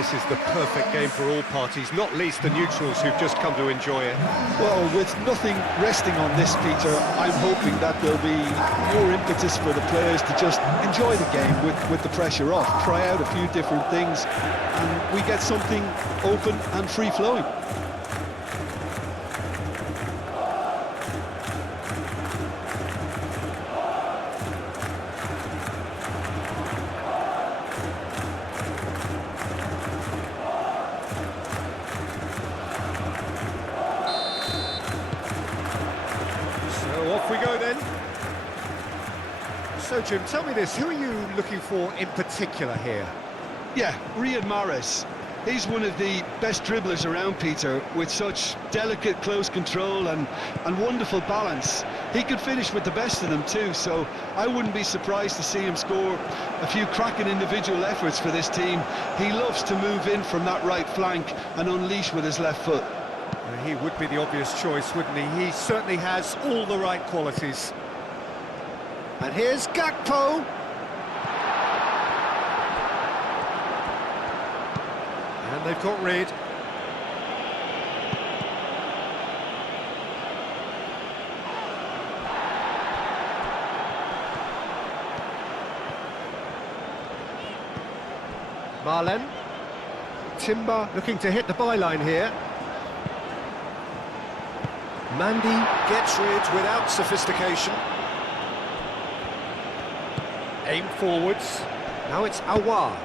This is the perfect game for all parties, not least the neutrals who've just come to enjoy it. Well, with nothing resting on this, Peter, I'm hoping that there'll be more impetus for the players to just enjoy the game with the pressure off, try out a few different things, and we get something open and free-flowing. Off we go then. So Jim, tell me this, who are you looking for in particular here? Yeah, Riyad Mahrez. He's one of the best dribblers around, Peter, with such delicate, close control and wonderful balance. He could finish with the best of them too, so I wouldn't be surprised to see him score a few cracking individual efforts for this team. He loves to move in from that right flank and unleash with his left foot. He would be the obvious choice, wouldn't he? He certainly has all the right qualities. And here's Gakpo. And they've got rid. Marlen. Timber looking to hit the byline here. Mandy gets rid without sophistication. Aim forwards. Now it's Aouar.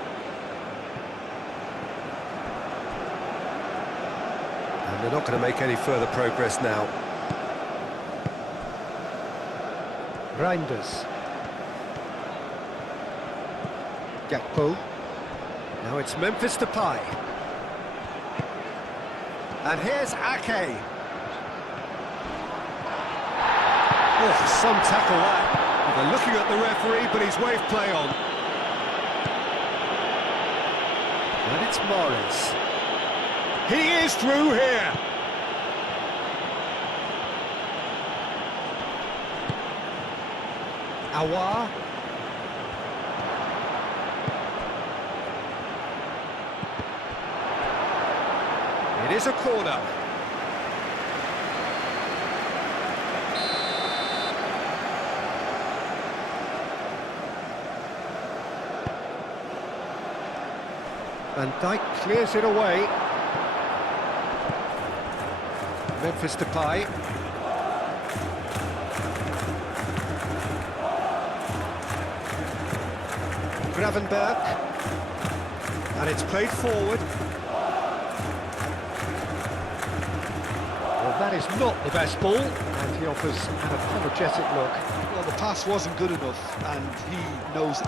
And they're not going to make any further progress now. Reinders. Gakpo. Now it's Memphis Depay. And here's Ake. Oh, some tackle that. They're looking at the referee, but he's waved play on. And it's Morris. He is through here. Aouar. It is a corner. Van Dijk clears it away. Memphis Depay. Gravenberg. And it's played forward. Well, that is not the best ball, and he offers an apologetic look. Well, the pass wasn't good enough, and he knows it.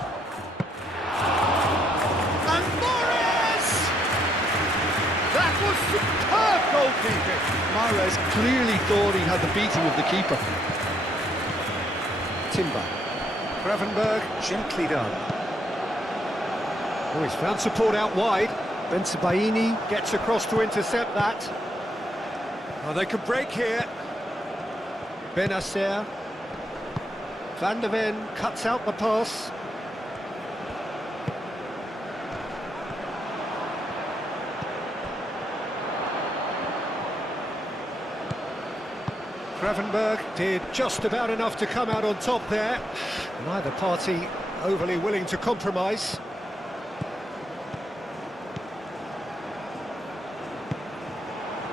That was superb goalkeeping. Mahrez clearly thought he had the beating of the keeper. Timber. Gravenberg, gently done. Oh, he's found support out wide. Bensebaini gets across to intercept that. Oh, they could break here. Benacer. Van der Ven cuts out the pass. Gravenberg did just about enough to come out on top there. Neither party overly willing to compromise.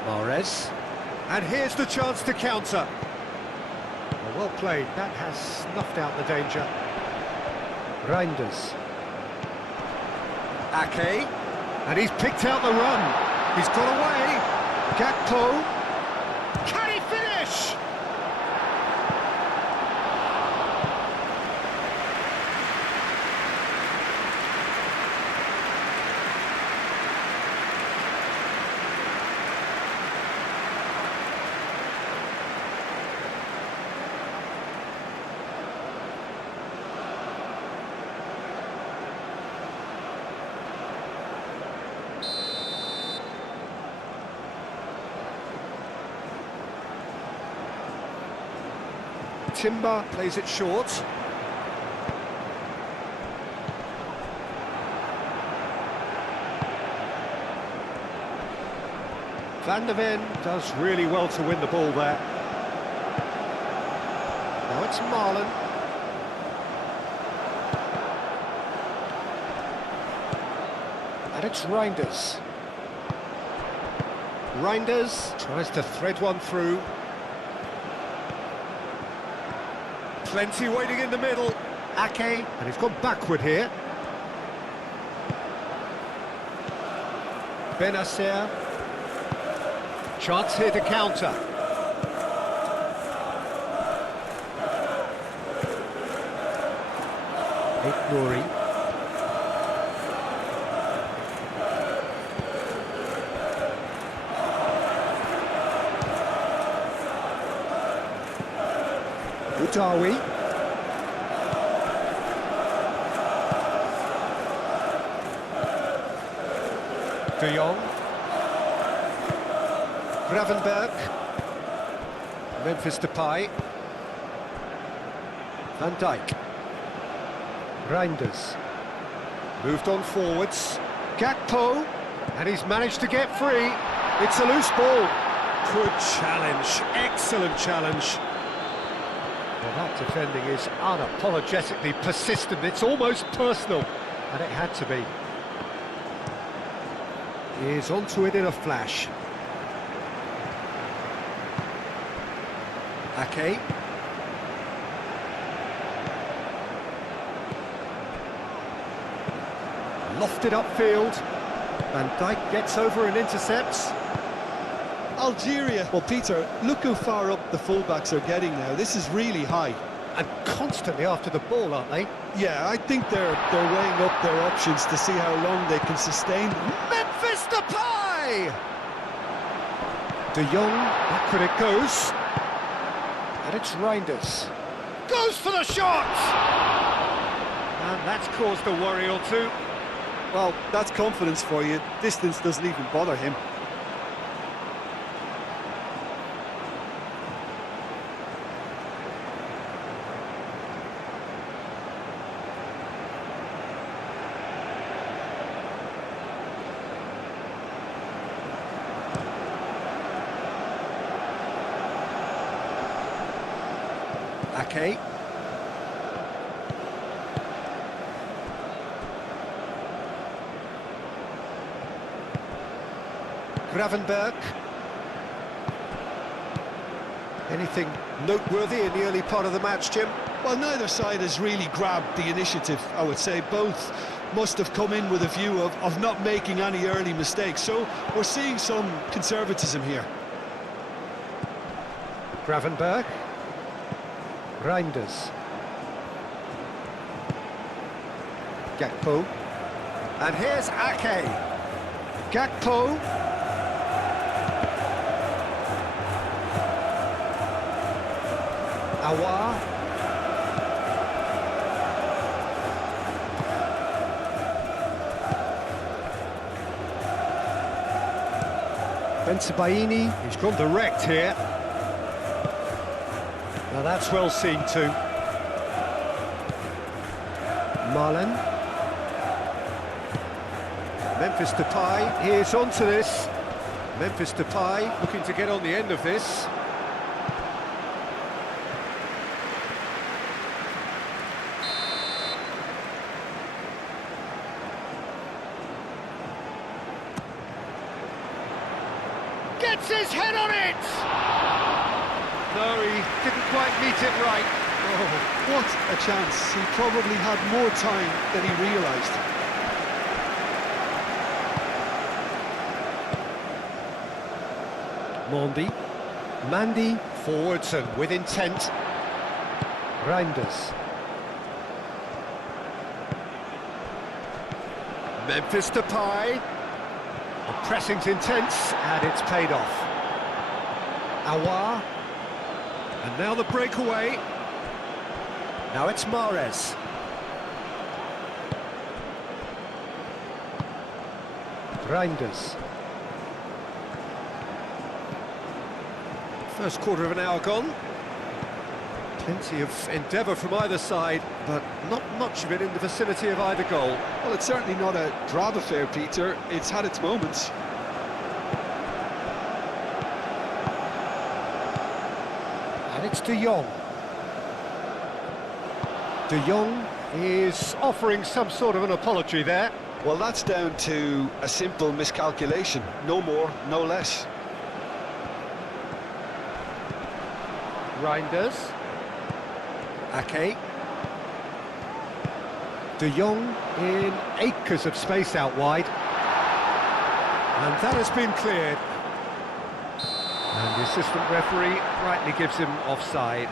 Mahrez. And here's the chance to counter. Well played, that has snuffed out the danger. Reinders. Ake. And he's picked out the run. He's got away. Gakpo. Can he finish? Timber plays it short. Van der Ven does really well to win the ball there. Now it's Marlon. And it's Reinders. Reinders tries to thread one through. Plenty waiting in the middle. Ake, and he's gone backward here. Benacer. Chance here to counter. Nouri. Udawi. De Jong. Gravenberg. Memphis Depay. Van Dijk. Reinders. Moved on forwards. Gakpo. And he's managed to get free. It's a loose ball. Good challenge. Excellent challenge. Well, that defending is unapologetically persistent. It's almost personal. And it had to be. He is onto it in a flash. Ake. Lofted upfield. Van Dijk gets over and intercepts. Algeria. Well, Peter, look how far up the fullbacks are getting now. This is really high. And constantly after the ball, aren't they? Yeah, I think they're weighing up their options to see how long they can sustain. Memphis Depay! De Jong, backward it goes. And it's Reinders. Goes for the shot! And that's caused a worry or two. Well, that's confidence for you. Distance doesn't even bother him. Ake. Gravenberg. Anything noteworthy in the early part of the match, Jim? Well, neither side has really grabbed the initiative, I would say. Both must have come in with a view of not making any early mistakes. So we're seeing some conservatism here. Gravenberg. Reinders. Gakpo. And here's Ake. Gakpo. Aouar. Bensebaini. He's gone direct here. Now that's well seen too. Marlon. Memphis Depay, here's onto this. Memphis Depay looking to get on the end of this. Gets his head on it! No, he didn't quite meet it right. Oh, what a chance. He probably had more time than he realised. Mandy, forwards and with intent. Reinders. Memphis Depay. The pressing's intense and it's paid off. Aouar. And now the breakaway. Now it's Mahrez. Reinders. First quarter of an hour gone. Plenty of endeavour from either side, but not much of it in the vicinity of either goal. Well, it's certainly not a drab affair, Peter. It's had its moments. it's De Jong. De Jong is offering some sort of an apology there. Well, that's down to a simple miscalculation. No more, no less. Reinders. Ake. De Jong in acres of space out wide. And that has been cleared. And the assistant referee rightly gives him offside.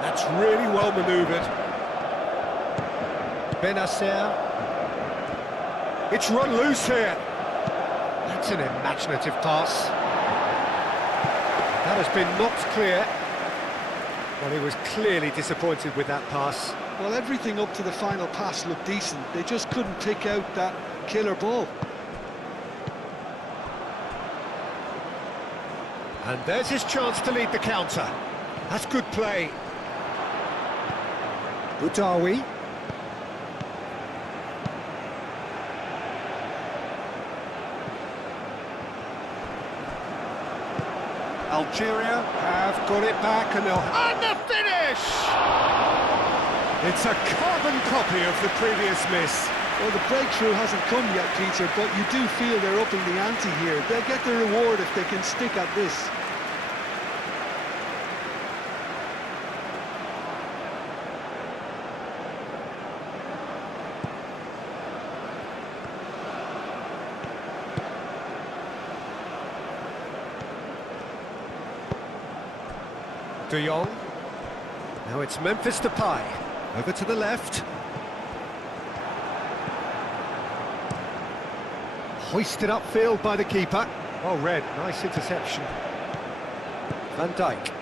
That's really well manoeuvred. Benacer. It's run loose here. That's an imaginative pass. That has been knocked clear. Well, he was clearly disappointed with that pass. Well, everything up to the final pass looked decent. They just couldn't pick out that killer ball. And there's his chance to lead the counter. That's good play. Boudaoui. Algeria have got it back and they'll... And the finish! It's a carbon copy of the previous miss. Well, the breakthrough hasn't come yet, Peter, but you do feel they're upping the ante here. They'll get the reward if they can stick at this. De Jong. Now it's Memphis Depay. Over to the left. Hoisted upfield by the keeper. Well read, nice interception. Van Dijk.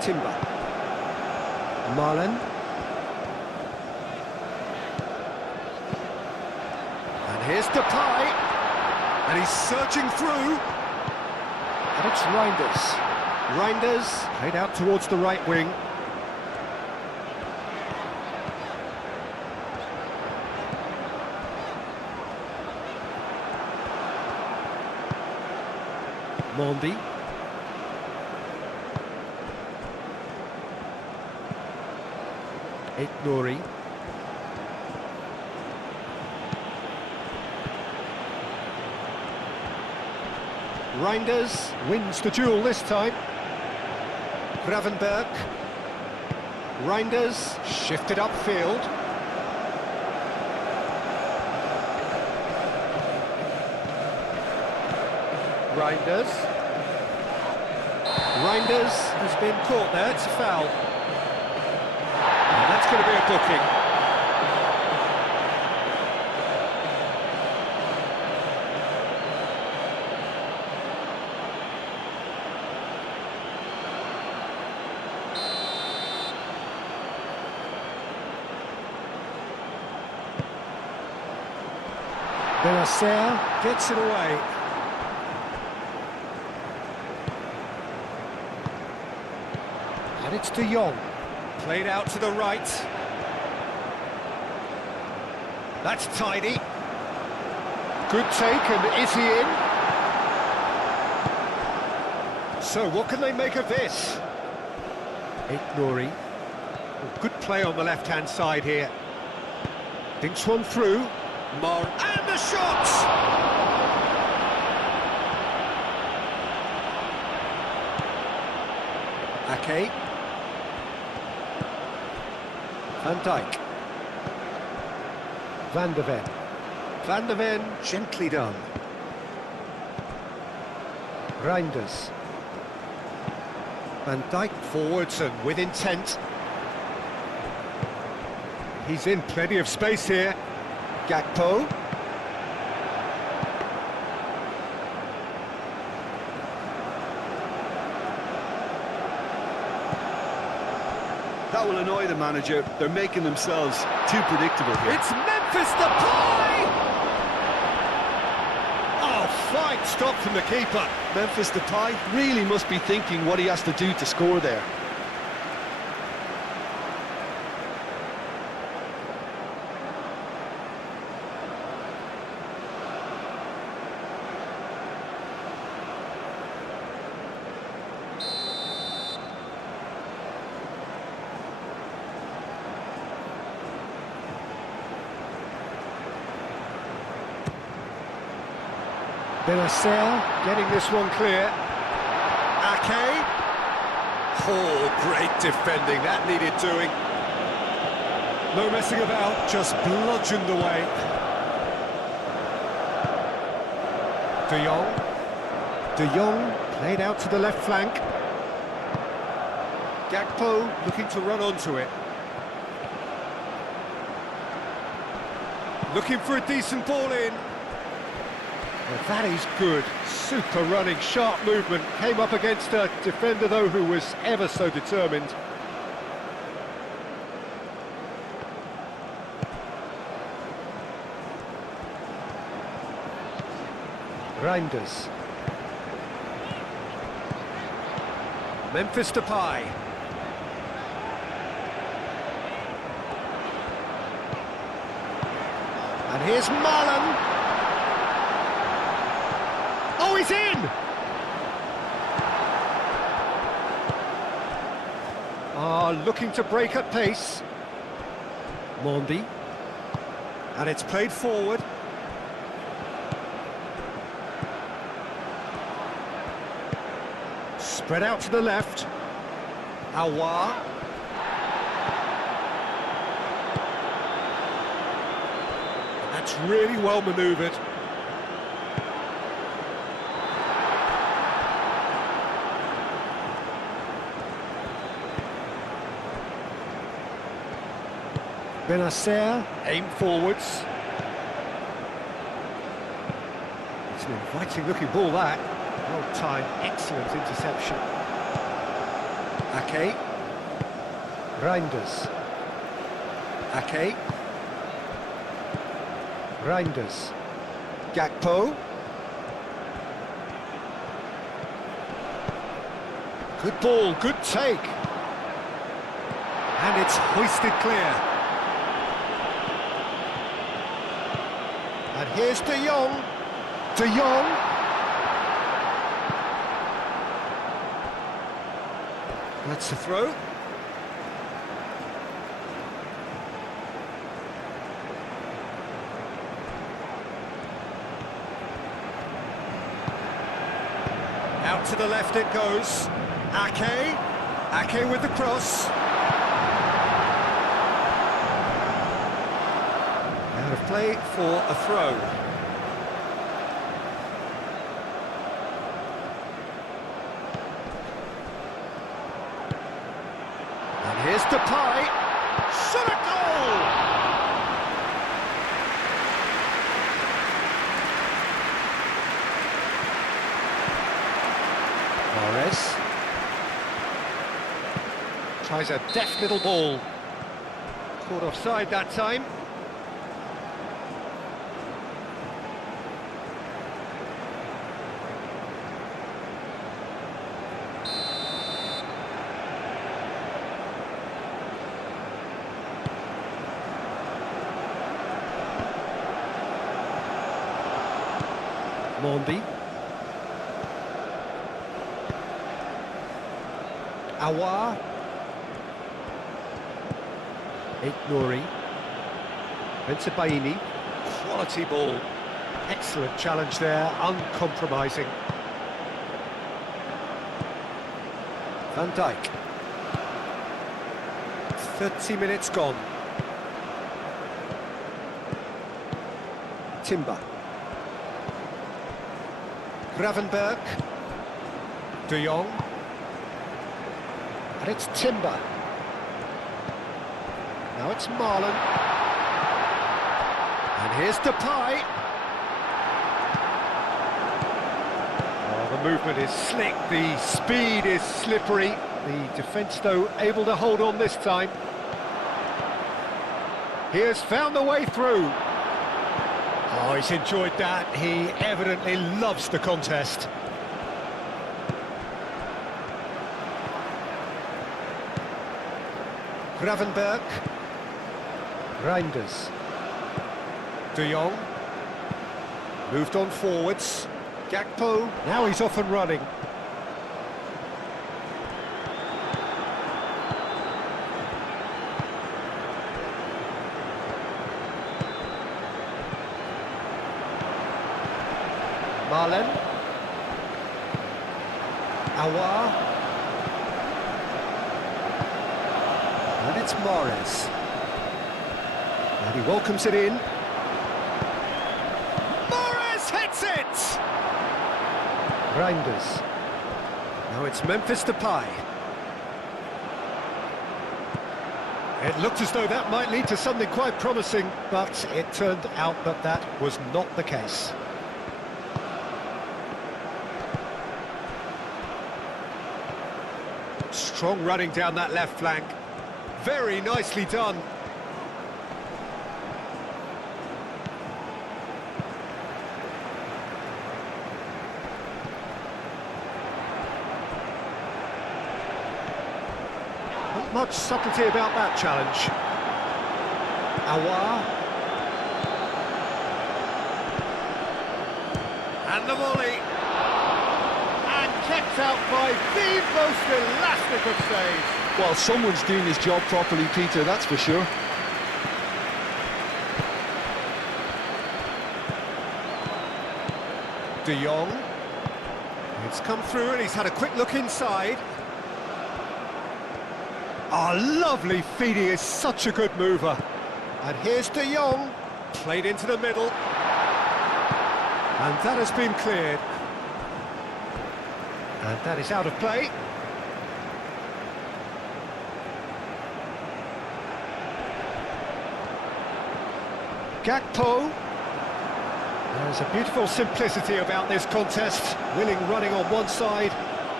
Timber. Marlen. And here's Depay. And he's surging through. And it's Reinders. Reinders played out towards the right wing. Mondi. Nouri. Reinders wins the duel this time. Gravenberg. Reinders shifted upfield. Reinders. Reinders has been caught there, it's a foul. And that's going to be a booking. Benacer gets it away. And it's De Jong. Played out to the right. That's tidy. Good take, and is he in? So what can they make of this? Nouri. Good play on the left-hand side here. Dinks one through. And the shot! Ake. Van Dijk. Van de Ven. Van de Ven, gently done. Reinders. Van Dijk forwards and with intent. He's in plenty of space here. Gakpo. That will annoy the manager. They're making themselves too predictable here. It's Memphis Depay! Oh, fine stop from the keeper. Memphis Depay really must be thinking what he has to do to score there. Benacer getting this one clear. Ake. Oh, great defending, that needed doing. No messing about, just bludgeoned away. De Jong. De Jong played out to the left flank. Gakpo looking to run onto it. Looking for a decent ball in. Well, that is good. Super running, sharp movement. Came up against a defender, though, who was ever so determined. Reinders. Memphis Depay. And here's Marlon. Oh, he's in! Looking to break at pace. Mondi. And it's played forward. Spread out to the left. Aouar. That's really well manoeuvred. Benacer, aim forwards. It's an inviting looking ball, that. Well timed, excellent interception. Ake. Reinders. Ake. Reinders. Gakpo. Good ball, good take. And it's hoisted clear. And here's De Jong. De Jong. That's the throw. Out to the left it goes. Ake. Ake with the cross. Out of play for a throw. And here's Depay. Shot a goal! Mahrez. Tries a deft little ball. Caught offside that time. Mondi. Aouar. Nouri. Bensebaini. Quality ball. Excellent challenge there, uncompromising. Van Dijk. 30 minutes gone. Timber. Gravenberg. De Jong. And it's Timber. Now it's Marlon. And here's Depay. Oh, the movement is slick, the speed is slippery. The defence, though, able to hold on this time. He has found the way through. Oh, he's enjoyed that. He evidently loves the contest. Gravenberg. Reinders. De Jong. Moved on forwards. Gakpo. Now he's off and running. Marlen. Awar. And it's Morris. And he welcomes it in. Morris hits it! Reinders. Now it's Memphis Depay. It looked as though that might lead to something quite promising, but it turned out that that was not the case. Strong running down that left flank. Very nicely done. Not much subtlety about that challenge. Awar. And the volley. Kept out by the most elastic of saves. Well, someone's doing his job properly, Peter, that's for sure. De Jong. It's come through and he's had a quick look inside. Oh, lovely feed, he is such a good mover. And here's De Jong, played into the middle. And that has been cleared. And that is out of play. Gakpo. There's a beautiful simplicity about this contest. Willing running on one side,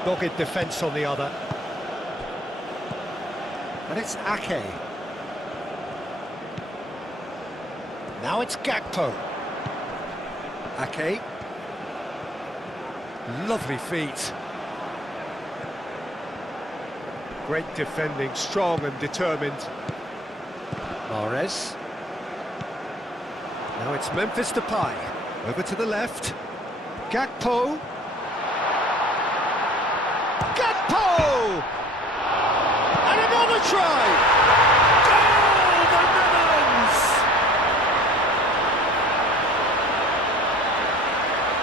dogged defence on the other. And it's Ake. Now it's Gakpo. Ake. Lovely feet. Great defending, strong and determined. Mahrez. Now it's Memphis Depay. Over to the left. Gakpo. Gakpo! And another try! Goal, the Netherlands!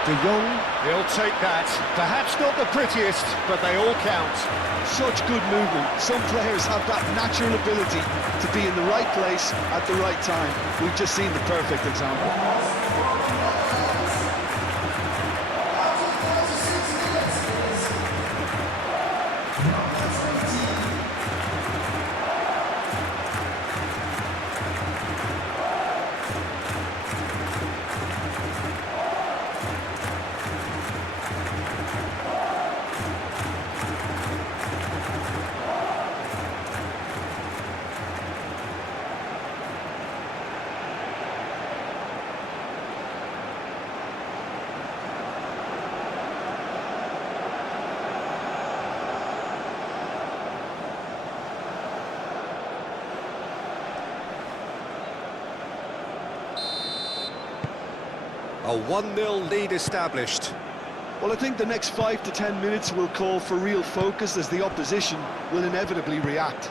De Jong, he'll take that. Perhaps not the prettiest, but they all count. Such good movement. Some players have that natural ability to be in the right place at the right time. We've just seen the perfect example. A 1-0 lead established. Well, I think the next 5 to 10 minutes will call for real focus as the opposition will inevitably react.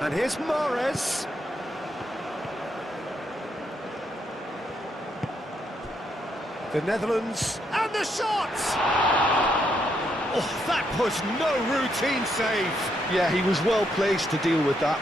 And here's Mahrez. The Netherlands, and the shot! Oh, that was no routine save. Yeah, he was well placed to deal with that.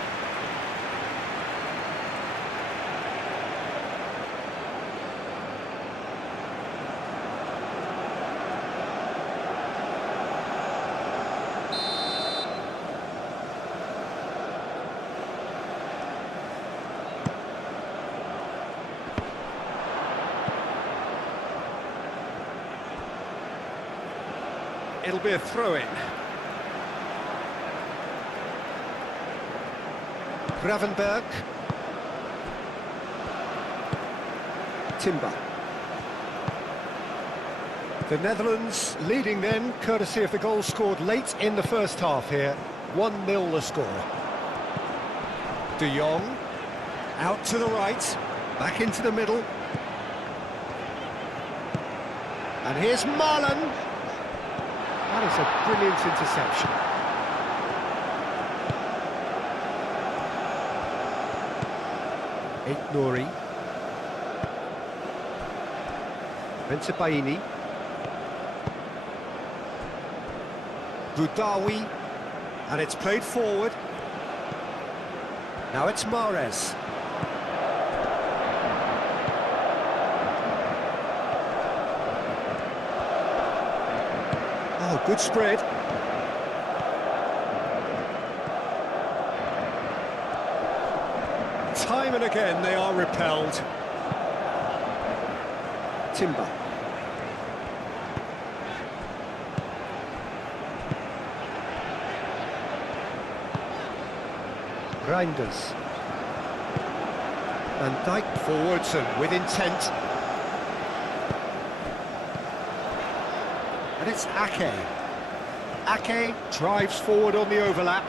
It'll be a throw-in. Gravenberg. Timber. The Netherlands leading then, courtesy of the goal scored late in the first half here. 1-0 the score. De Jong. Out to the right. Back into the middle. And here's Marlon. That is a brilliant interception. Nouri. Bensebaini. Boudaoui. And it's played forward. Now it's Mahrez. Oh, good spread. Time and again they are repelled. Timber. Reinders. Van Dijk forwards and with intent. And it's Ake. Ake drives forward on the overlap.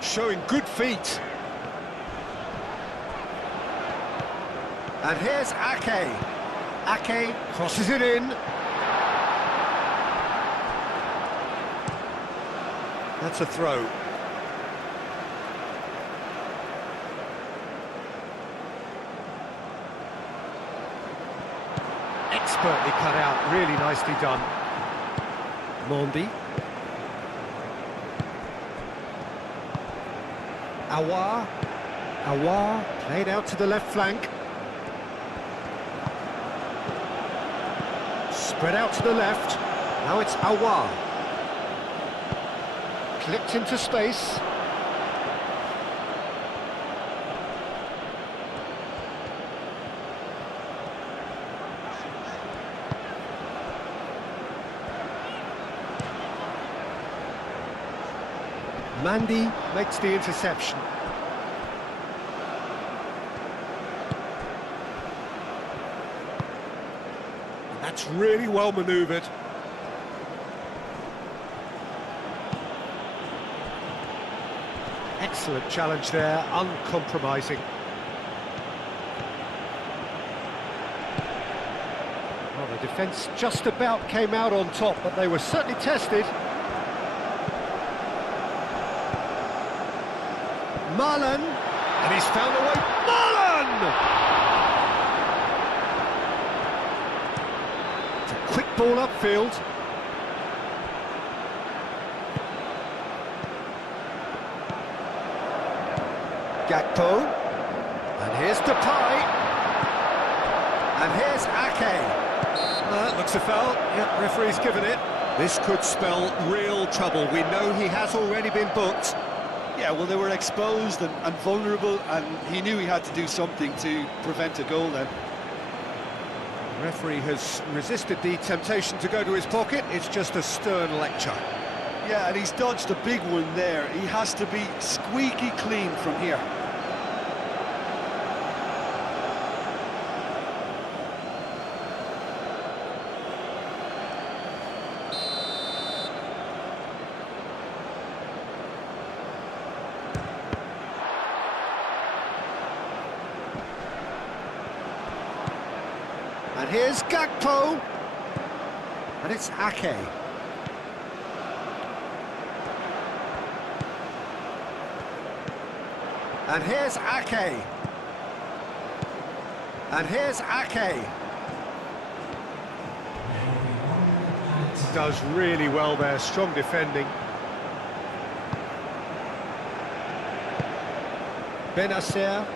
Showing good feet. And here's Ake. Ake crosses it in. That's a throw. Expertly cut out, really nicely done. Mondi. Aouar. Aouar played out to the left flank. Spread out to the left. Now it's Aouar. Clipped into space. Mandy makes the interception. That's really well manoeuvred. Excellent challenge there, uncompromising. Well, the defence just about came out on top, but they were certainly tested. Marlon, and he's found a way. Marlon! It's a quick ball upfield. Gakpo, and here's Depay, and here's Ake. Looks a foul. Yep, referee's given it. This could spell real trouble. We know he has already been booked. Yeah, well, they were exposed and vulnerable, and he knew he had to do something to prevent a goal then. The referee has resisted the temptation to go to his pocket. It's just a stern lecture. Yeah, and he's dodged a big one there. He has to be squeaky clean from here. And here's Gakpo, and it's Ake. And here's Ake. And here's Ake. Does really well there, strong defending. Benacer.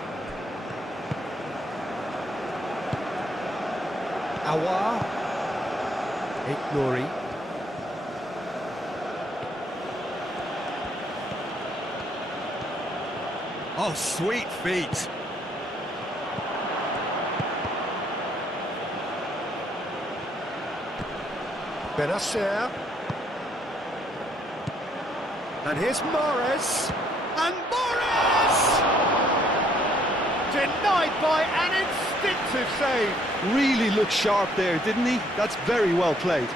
Aouar. Nouri. Oh, sweet feet. Benacer. And here's Mahrez. And Mahrez! Denied by an instinctive save. Really looked sharp there, didn't he? That's very well played.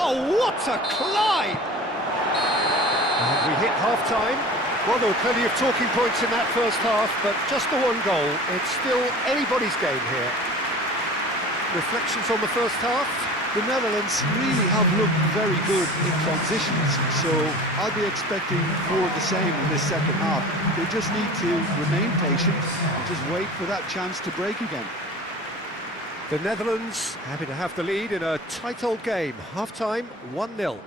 Oh, what a climb! And we hit half-time. Well, there were plenty of talking points in that first half, but just the one goal. It's still anybody's game here. Reflections on the first half? The Netherlands really have looked very good in transitions, so I'll be expecting more of the same in this second half. They just need to remain patient and just wait for that chance to break again. The Netherlands happy to have the lead in a tight old game. Half-time, 1-0.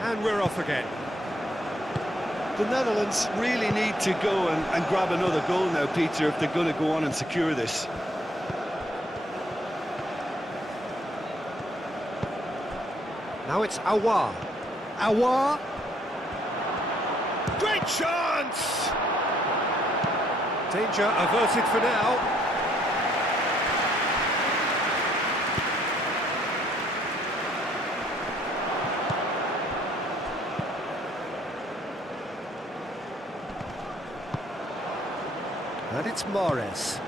And we're off again. The Netherlands really need to go and grab another goal now, Peter, if they're going to go on and secure this. Now it's Aouar. Aouar. Great chance! Danger averted for now. And it's Mahrez.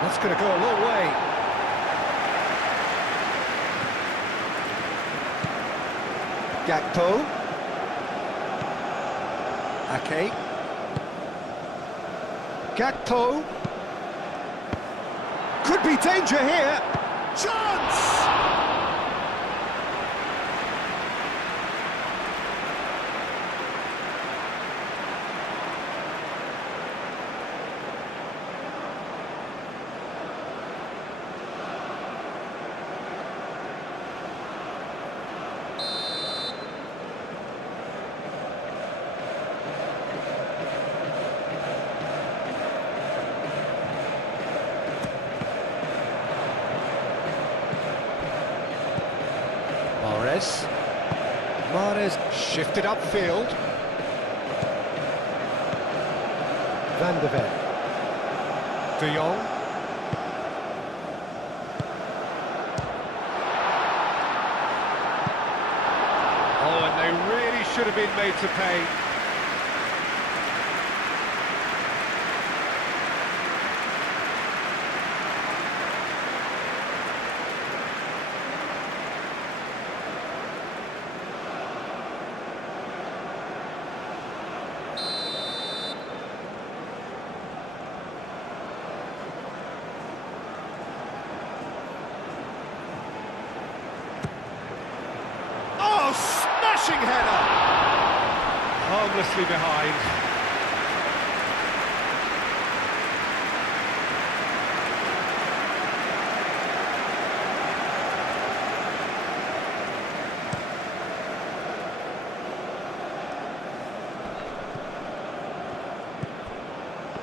That's going to go a long way. Gakpo. Ake. Gakpo. Could be danger here. Chance! Mahrez shifted upfield. Van de Ven. De Jong. should have been made to pay. Smashing header! Harmlessly behind.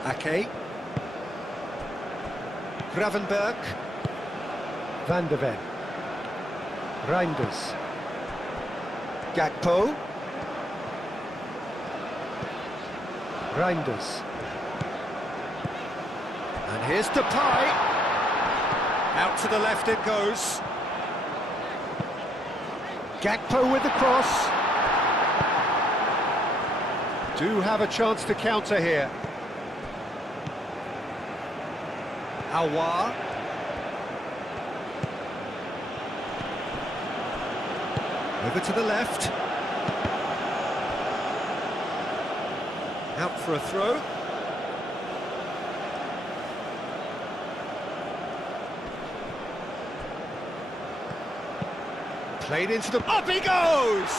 Ake. Gravenberg. Van de Ven. Reinders. Gakpo. Reinders. And here's Depay. Out to the left it goes. Gakpo with the cross. Do have a chance to counter here. Aouar. Over to the left. Out for a throw. Played into the... Up he goes!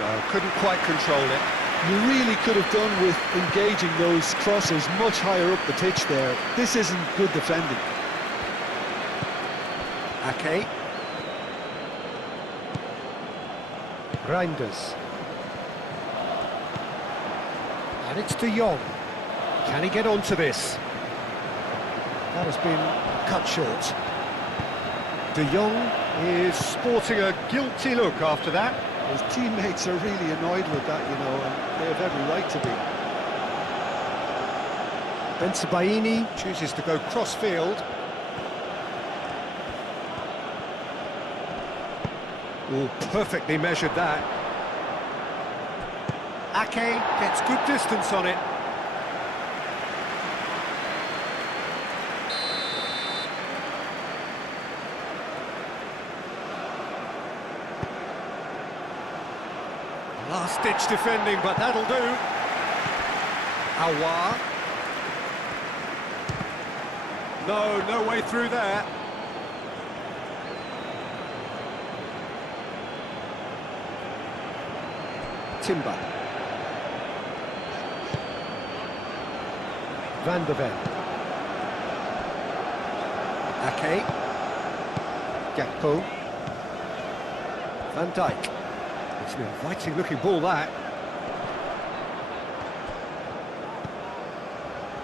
No, couldn't quite control it. You really could have done with engaging those crosses much higher up the pitch there. This isn't good defending. Ake. Reinders. And it's De Jong. Can he get onto this? That has been cut short. De Jong is sporting a guilty look after that. His teammates are really annoyed with that, you know, and they have every right to be. Bensebaini chooses to go cross-field. Oh, perfectly measured that. Ake gets good distance on it. Last-ditch defending, but that'll do. Aouar. No way through there. Timber. Van de Ven. Ake. Gakpo. Van Dijk. It's an inviting looking ball, that.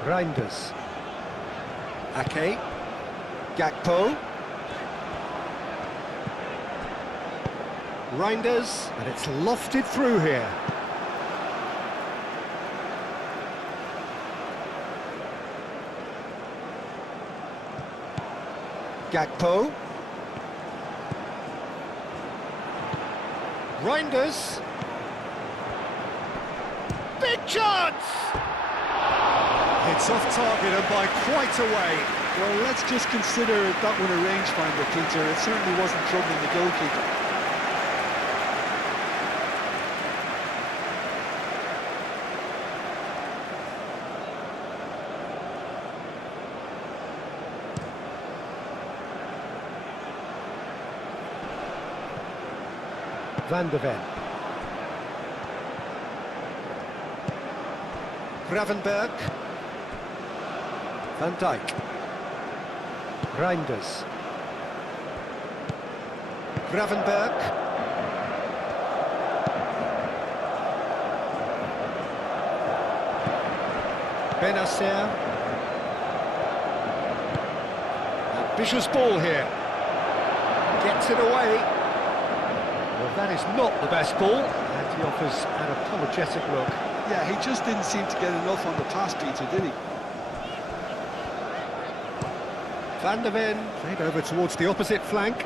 Reinders. Ake. Gakpo. Reinders, and it's lofted through here. Gakpo. Reinders. Big chance! It's off target and by quite a way. Well, let's just consider that one a rangefinder, Peter. It certainly wasn't troubling the goalkeeper. Van de Ven. Gravenberg. Van Dijk. Reinders. Gravenberg. Benacer. Ambitious ball here. Gets it away. Well, that is not the best ball, and he offers an apologetic look. Yeah, he just didn't seem to get enough on the pass, Peter, did he? Van de Ven played over towards the opposite flank.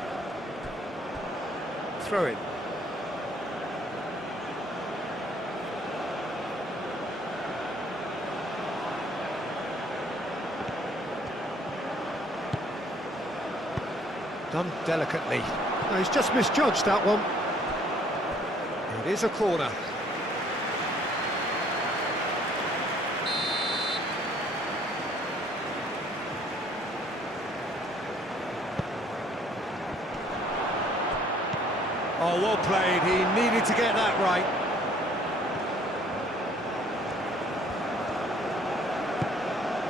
Throw in. Done delicately. No, he's just misjudged that one. It is a corner. Oh, well played. He needed to get that right.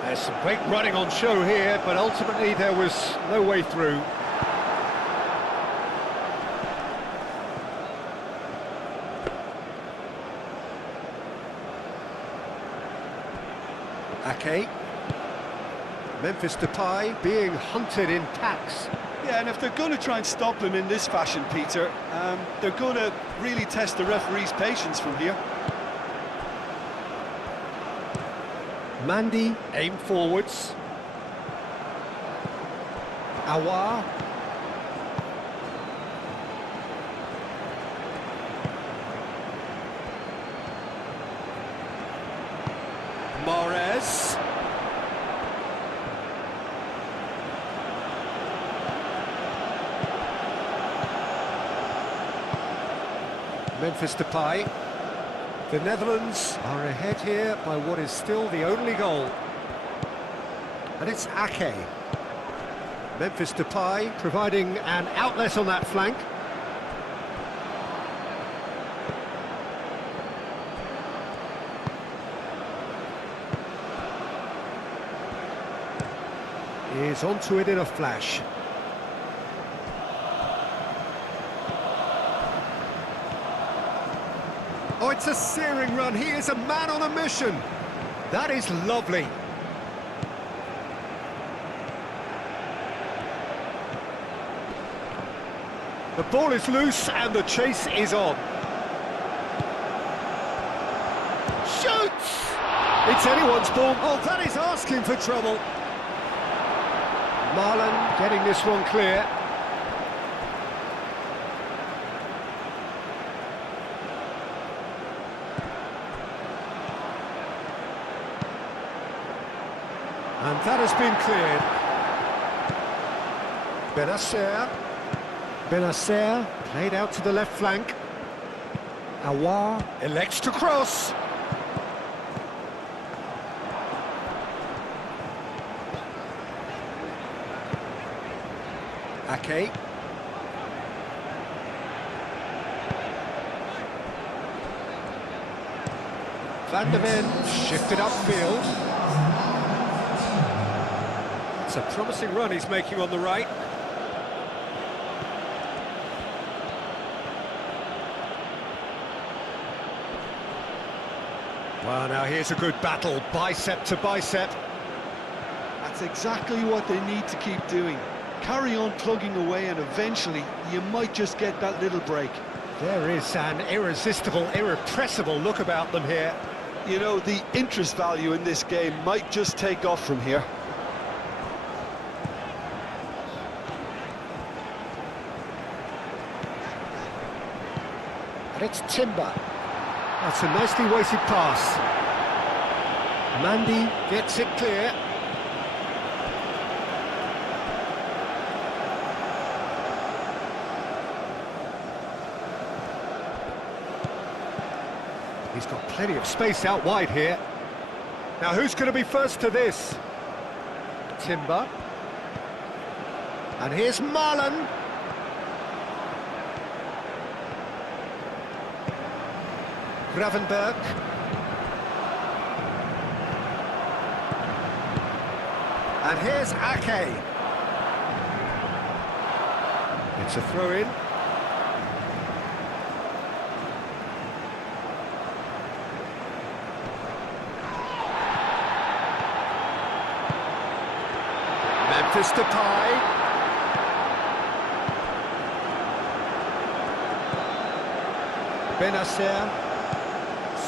There's some great running on show here, but ultimately there was no way through. Ake. Memphis Depay being hunted in packs. Yeah, and if they're going to try and stop him in this fashion, Peter, they're going to really test the referee's patience from here. Mandy, aim forwards. Aouar. Mahrez. Memphis Depay. The Netherlands are ahead here by what is still the only goal. And it's Ake. Memphis Depay providing an outlet on that flank. He's onto it in a flash. Oh, it's a searing run. He is a man on a mission. That is lovely. The ball is loose and the chase is on. Shoots! It's anyone's ball. Oh, that is asking for trouble. Marlon getting this one clear. And that has been cleared. Benacer played out to the left flank. Aouar elects to cross. Ake. Van der Ven shifted upfield. It's a promising run he's making on the right. Well, now here's a good battle, bicep to bicep. That's exactly what they need to keep doing. Carry on plugging away and eventually you might just get that little break. There is an irresistible, irrepressible look about them here. You know, the interest value in this game might just take off from here. And it's Timber. That's a nicely weighted pass. Mandy gets it clear. He's got plenty of space out wide here. Now who's going to be first to this? Timber. And here's Marlon. Gravenberg. And here's Ake. It's a throw-in. Memphis Depay. Benacer.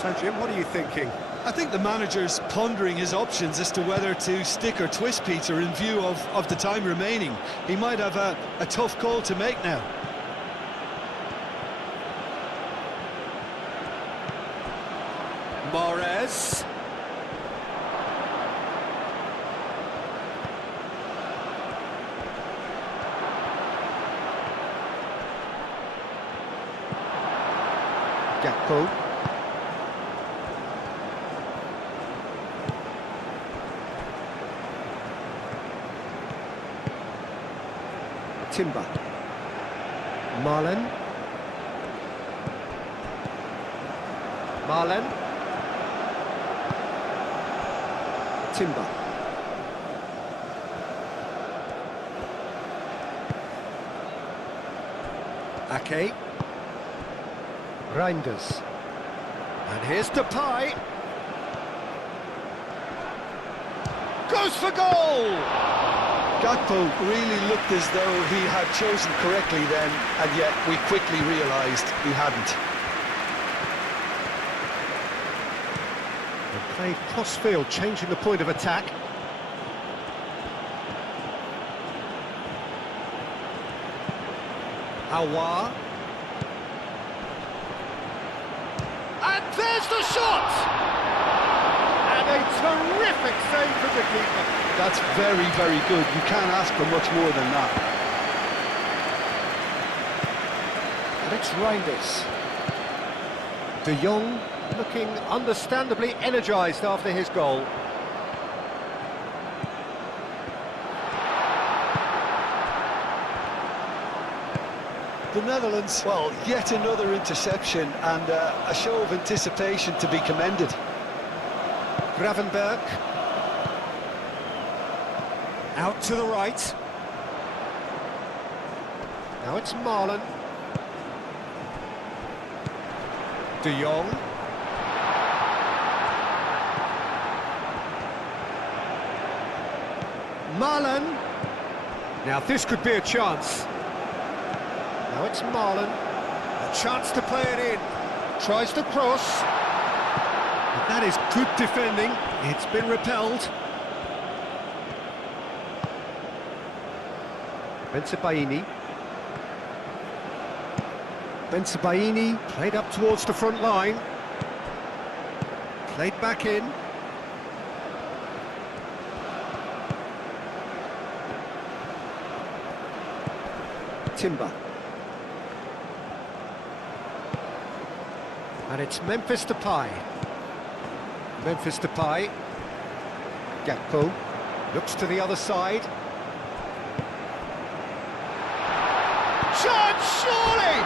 So, Jim, what are you thinking? I think the manager's pondering his options as to whether to stick or twist Peter in view of the time remaining. He might have a tough call to make now. Mahrez. Gakpo. Timber. Marlen. Marlen. Timber. Ake. Reinders. And here's Depay. Goes for goal! Gakpo really looked as though he had chosen correctly then, and yet we quickly realised he hadn't. And played cross-field, changing the point of attack. Aouar. And there's the shot! And a terrific save from the keeper. That's very, very good. You can't ask for much more than that. And it's Reinders. De Jong looking understandably energised after his goal. The Netherlands, well, yet another interception and a show of anticipation to be commended. Gravenberg. Out to the right. Now it's Marlen. De Jong. Marlen. Now this could be a chance. Now it's Marlen. A chance to play it in. Tries to cross. But that is good defending. It's been repelled. Bensebaini. Bensebaini played up towards the front line. Played back in. Timber. And it's Memphis Depay. Memphis Depay. Gakpo looks to the other side. Chance, surely!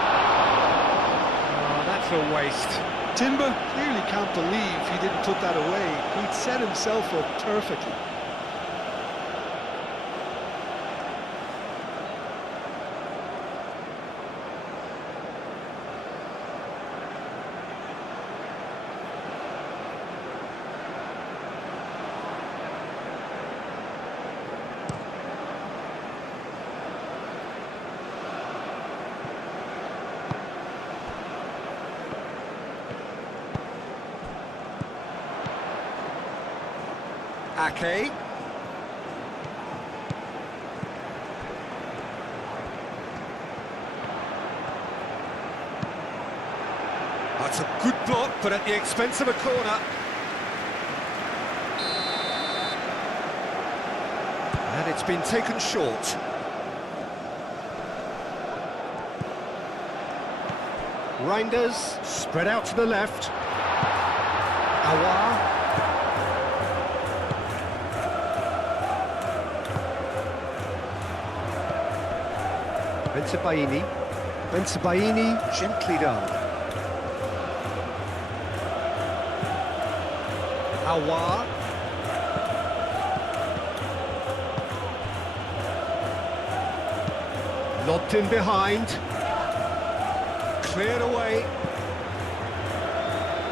Oh, that's a waste. Timber clearly can't believe he didn't put that away. He'd set himself up perfectly. Ake. That's a good block, but at the expense of a corner. And it's been taken short. Reinders spread out to the left. Aouar. Bensebaini. Bensebaini, gently done. Aouar. Lobbed in behind. Cleared away.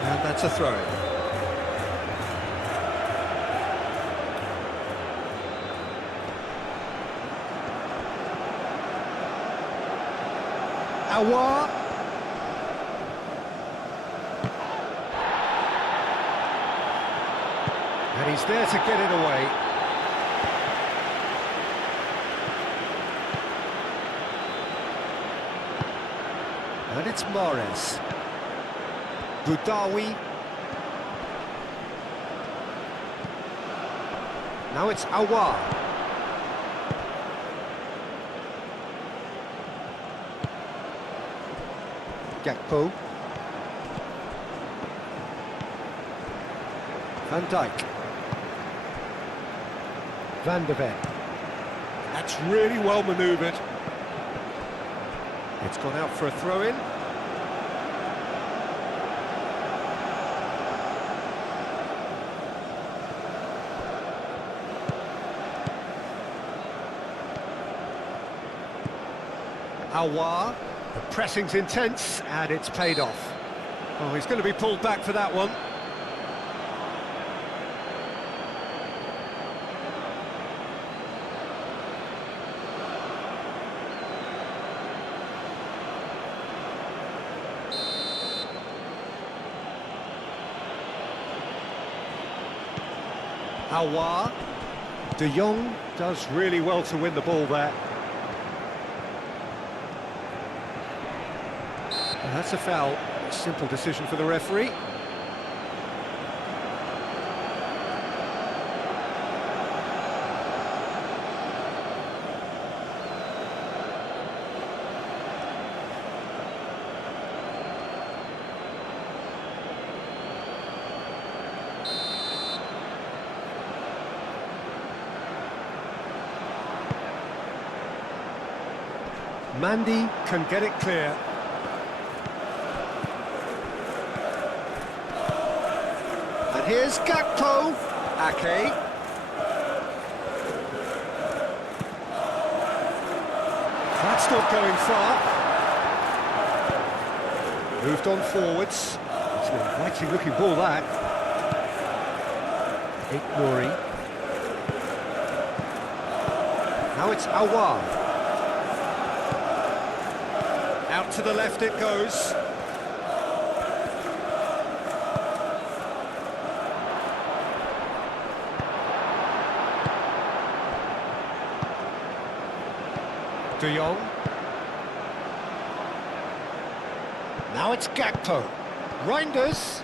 And that's a throw. Aouar. And he's there to get it away. And it's Mahrez. Boudaoui. Now it's Aouar. Gakpo. Van Dijk. Van de Ven. That's really well manoeuvred. It's gone out for a throw-in. Aouar. The pressing's intense, and it's paid off. Oh, he's going to be pulled back for that one. Aouar. De Jong does really well to win the ball there. That's a foul. Simple decision for the referee. Mandy can get it clear. And here's Gakpo. Ake. That's not going far. Moved on forwards. It's an inviting looking ball, that. Nouri. Now it's Aouar. Out to the left it goes. De Jong. Now it's Gakpo. Reinders.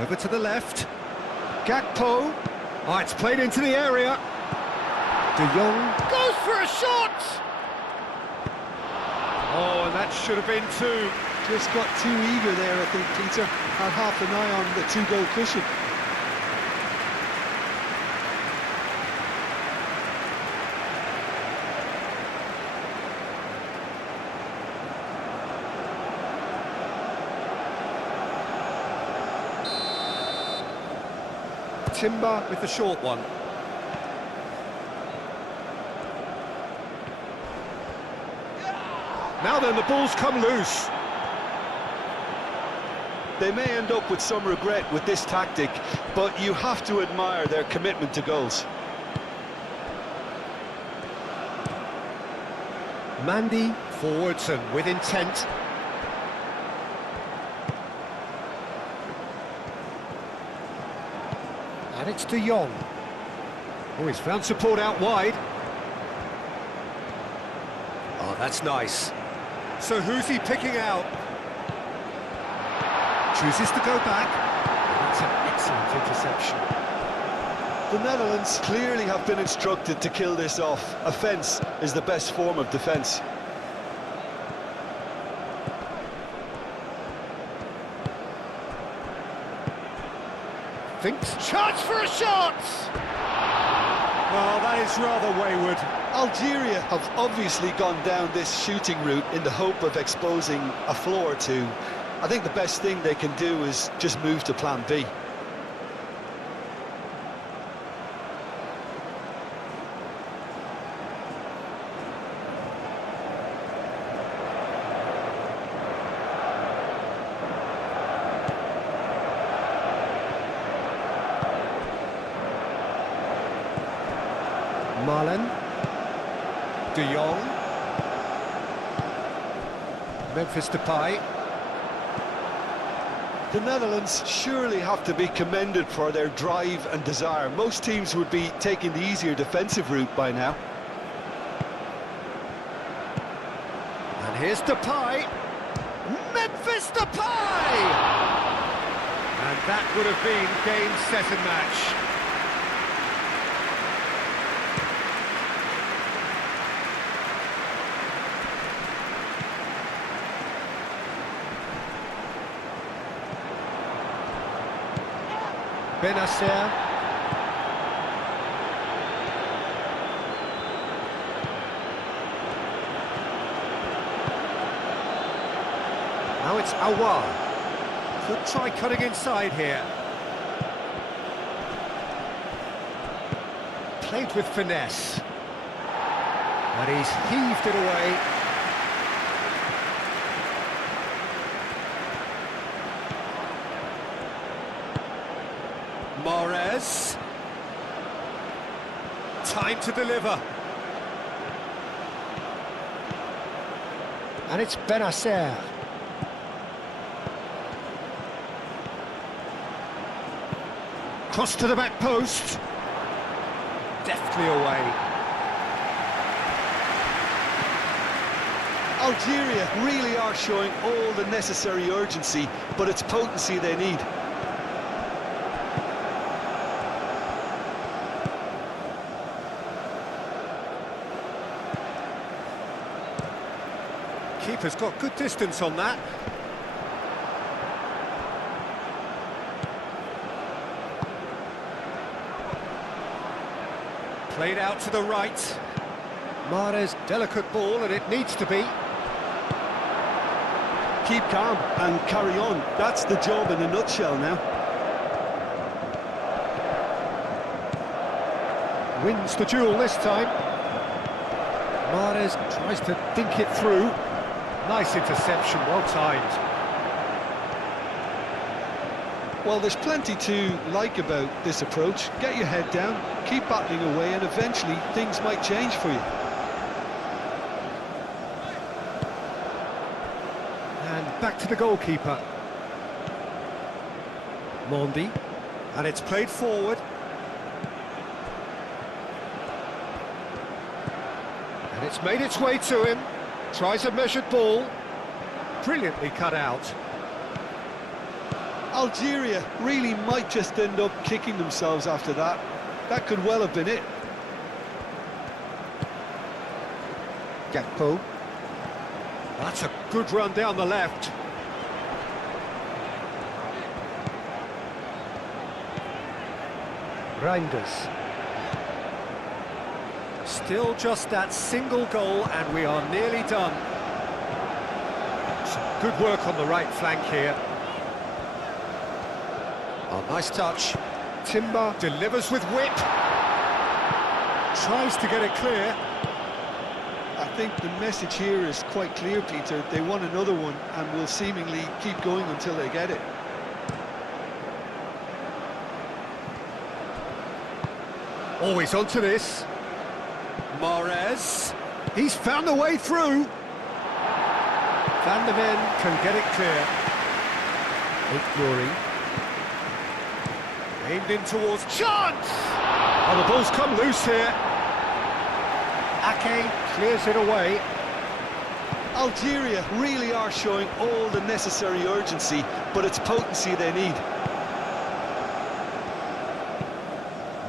Over to the left. Gakpo. Oh, it's played into the area. De Jong goes for a shot. Oh, and that should have been two. Just got too eager there, I think, Peter. Had half an eye on the two-goal cushion. Timber with the short one. Now then, the ball's come loose. They may end up with some regret with this tactic, but you have to admire their commitment to goals. Mandy forwards and with intent. And it's De Jong. Oh, he's found support out wide. Oh, that's nice. So who's he picking out? Chooses to go back. That's an excellent interception. The Netherlands clearly have been instructed to kill this off. Offence is the best form of defence. Thinks chance for a shot! Well, that is rather wayward. Algeria have obviously gone down this shooting route in the hope of exposing a flaw or two. I think the best thing they can do is just move to plan B. Marlen. De Jong. Memphis Depay. The Netherlands surely have to be commended for their drive and desire. Most teams would be taking the easier defensive route by now. And here's Depay. Memphis Depay! And that would have been game, set and match. Benacer. Now it's Awar. Could try cutting inside here. Played with finesse. And he's heaved it away. Morez. Time to deliver. And it's Benacer. Cross to the back post. Deftly away. Algeria really are showing all the necessary urgency, but it's potency they need. Keeper's got good distance on that. Played out to the right. Mahrez, delicate ball, and it needs to be. Keep calm and carry on. That's the job in a nutshell now. Wins the duel this time. Mahrez tries to think it through. Nice interception, well timed. Well, there's plenty to like about this approach. Get your head down, keep battling away, and eventually things might change for you. And back to the goalkeeper. Mondi. And it's played forward. And it's made its way to him. Tries a measured ball. Brilliantly cut out. Algeria really might just end up kicking themselves after that. That could well have been it. Gakpo. That's a good run down the left. Reinders. Still just that single goal and we are nearly done. Some good work on the right flank here. Oh, nice touch. Timber delivers with whip. Tries to get it clear. I think the message here is quite clear, Peter. They want another one and will seemingly keep going until they get it. Always onto this. Morez. He's found the way through. Van der Ven can get it clear. Glory. Aimed in towards chance! Oh, the ball's come loose here. Ake clears it away. Algeria really are showing all the necessary urgency, but it's potency they need.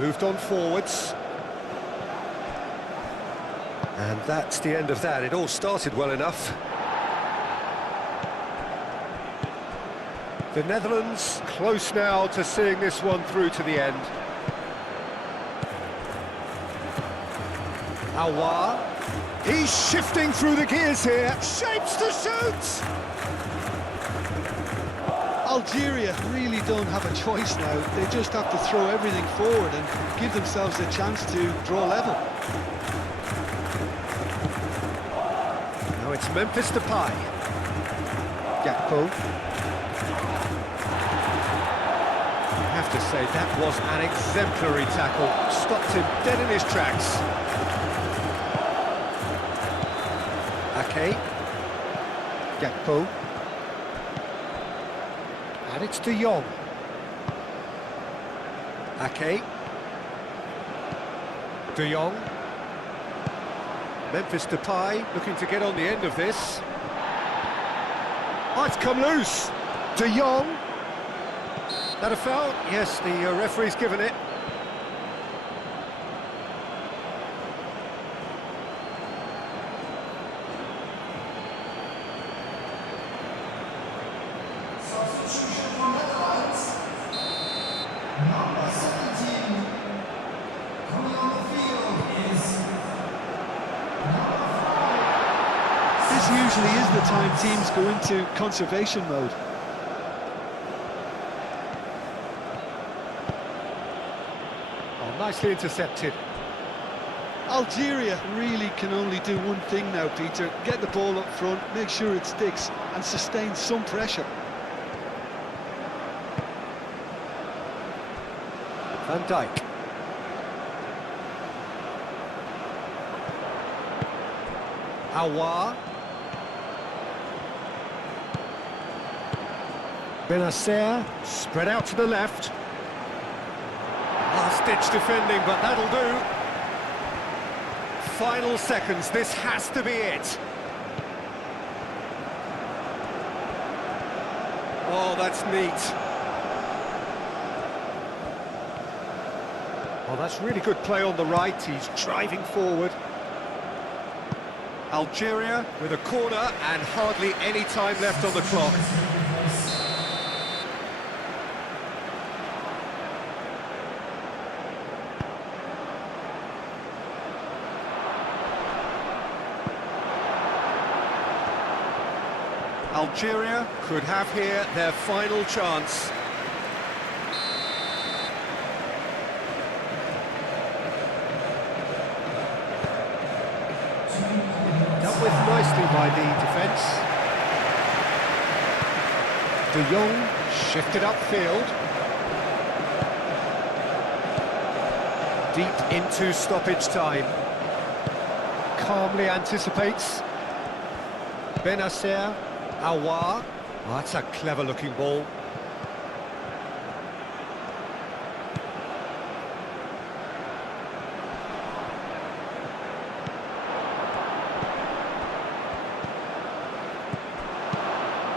Moved on forwards. And that's the end of that. It all started well enough. The Netherlands close now to seeing this one through to the end. Awar. He's shifting through the gears here. Shapes to shoot! Algeria really don't have a choice now. They just have to throw everything forward and give themselves a chance to draw level. Now it's Memphis Depay. Gakpo. I have to say, that was an exemplary tackle. Stopped him dead in his tracks. Ake. Gakpo. And it's De Jong. Ake. De Jong. Memphis Depay looking to get on the end of this. Oh, it's come loose. De Jong. That a foul? Yes, the referee's given it. Number 17, coming on the field is number 5. This usually is the time teams go into conservation mode. Oh, nicely intercepted. Algeria really can only do one thing now, Peter. Get the ball up front, make sure it sticks, and sustain some pressure. Van Dijk. Aouar. Benacer, spread out to the left. Last-ditch defending, but that'll do. Final seconds, this has to be it. Oh, that's neat. Oh, that's really good play on the right, he's driving forward. Algeria with a corner and hardly any time left on the clock. Algeria could have here their final chance. Dealt with nicely by the defence. De Jong shifted upfield. Deep into stoppage time. Calmly anticipates. Benacer. Aouar. Oh, that's a clever-looking ball.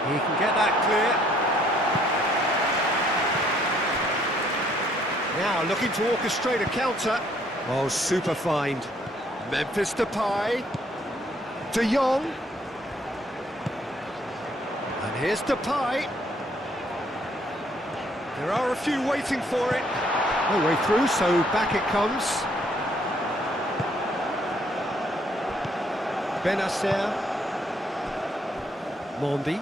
He can get that clear. Now looking to orchestrate a counter. Oh, super find. Memphis Depay. De Jong. And here's Depay. There are a few waiting for it. No way through, so back it comes. Benacer. Mondi.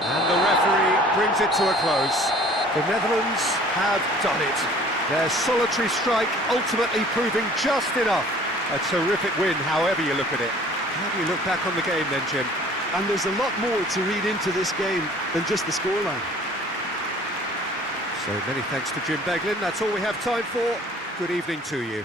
And the referee brings it to a close. The Netherlands have done it. Their solitary strike ultimately proving just enough. A terrific win, however you look at it. How do you look back on the game then, Jim? And there's a lot more to read into this game than just the scoreline. So many thanks to Jim Beglin. That's all we have time for. Good evening to you.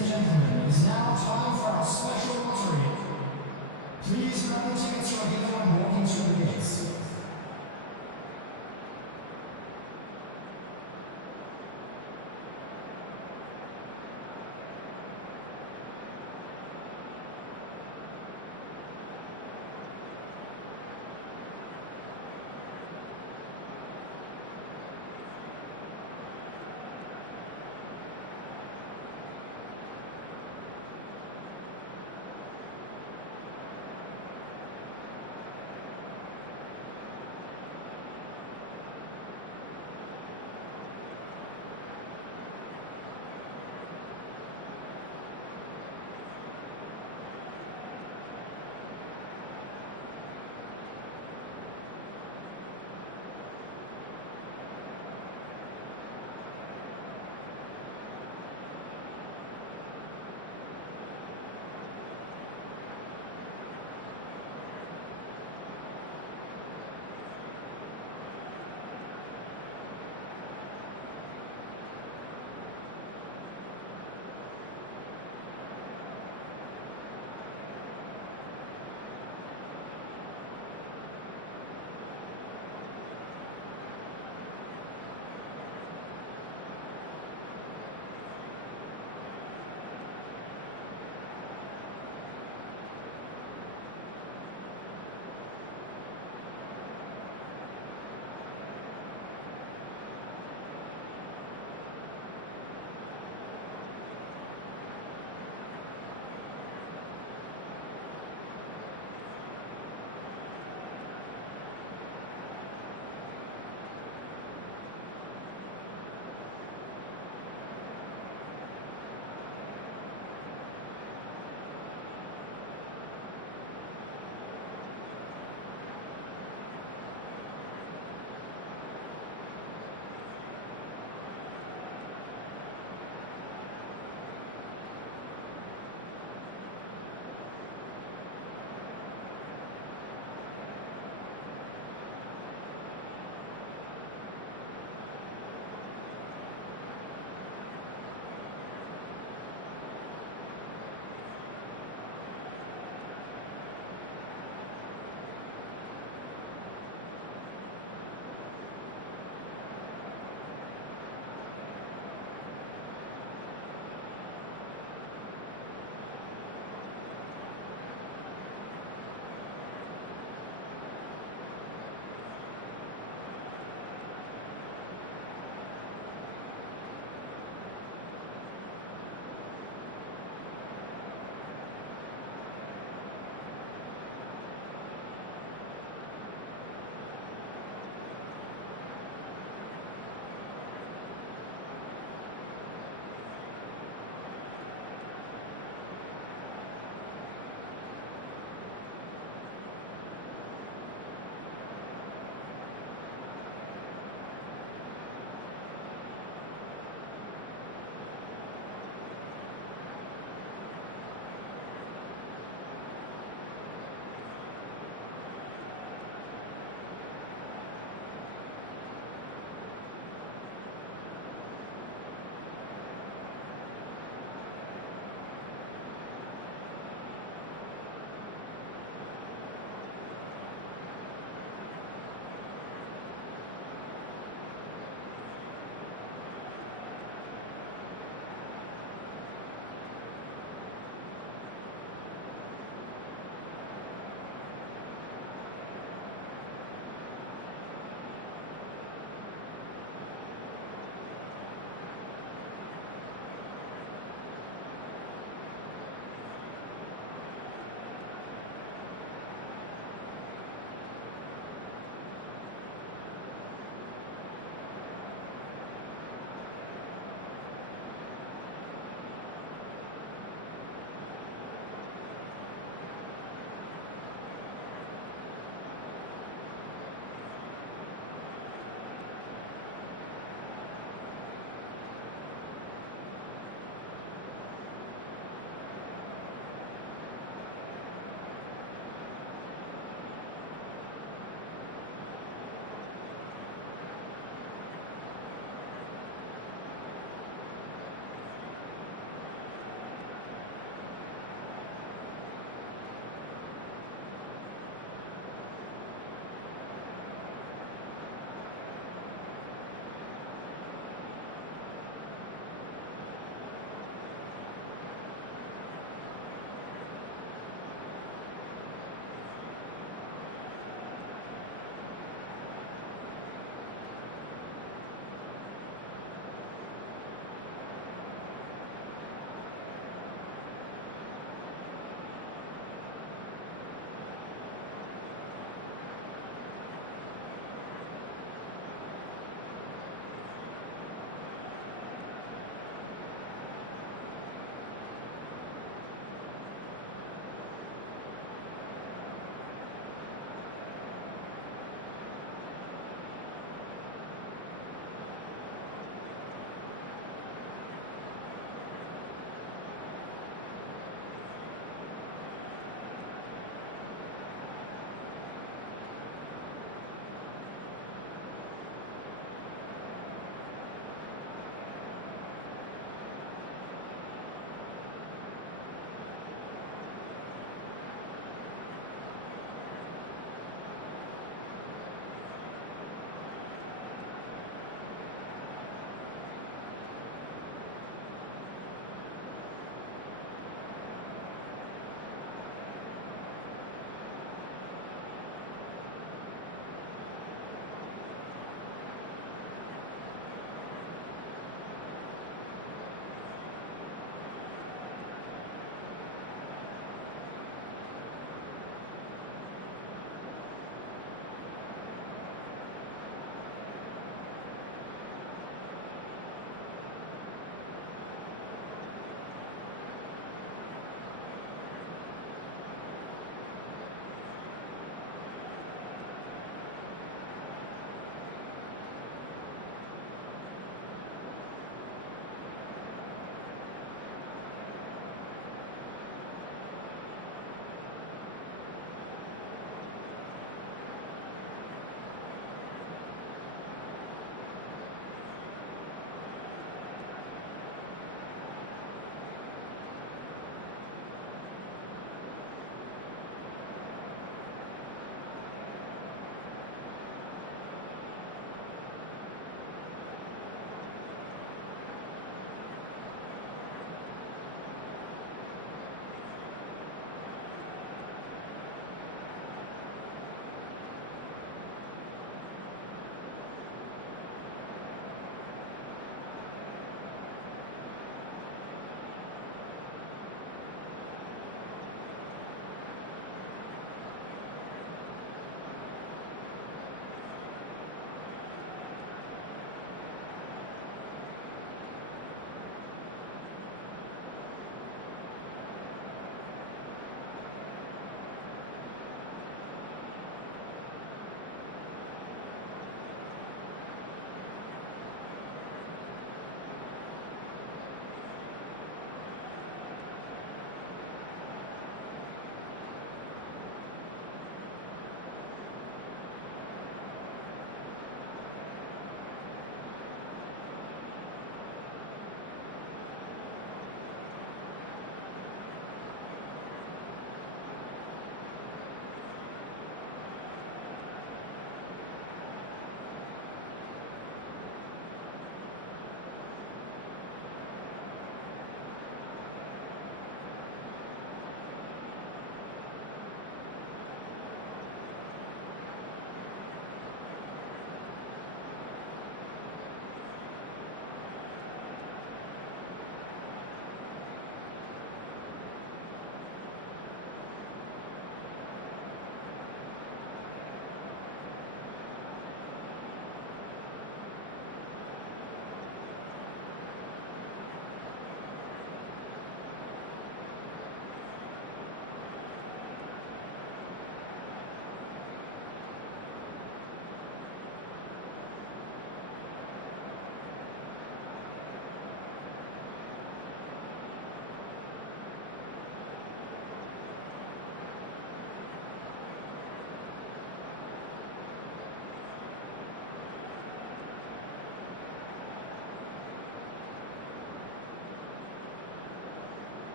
and gentlemen, it is now time for our special lottery. Please grab the tickets ready and walk into the gates.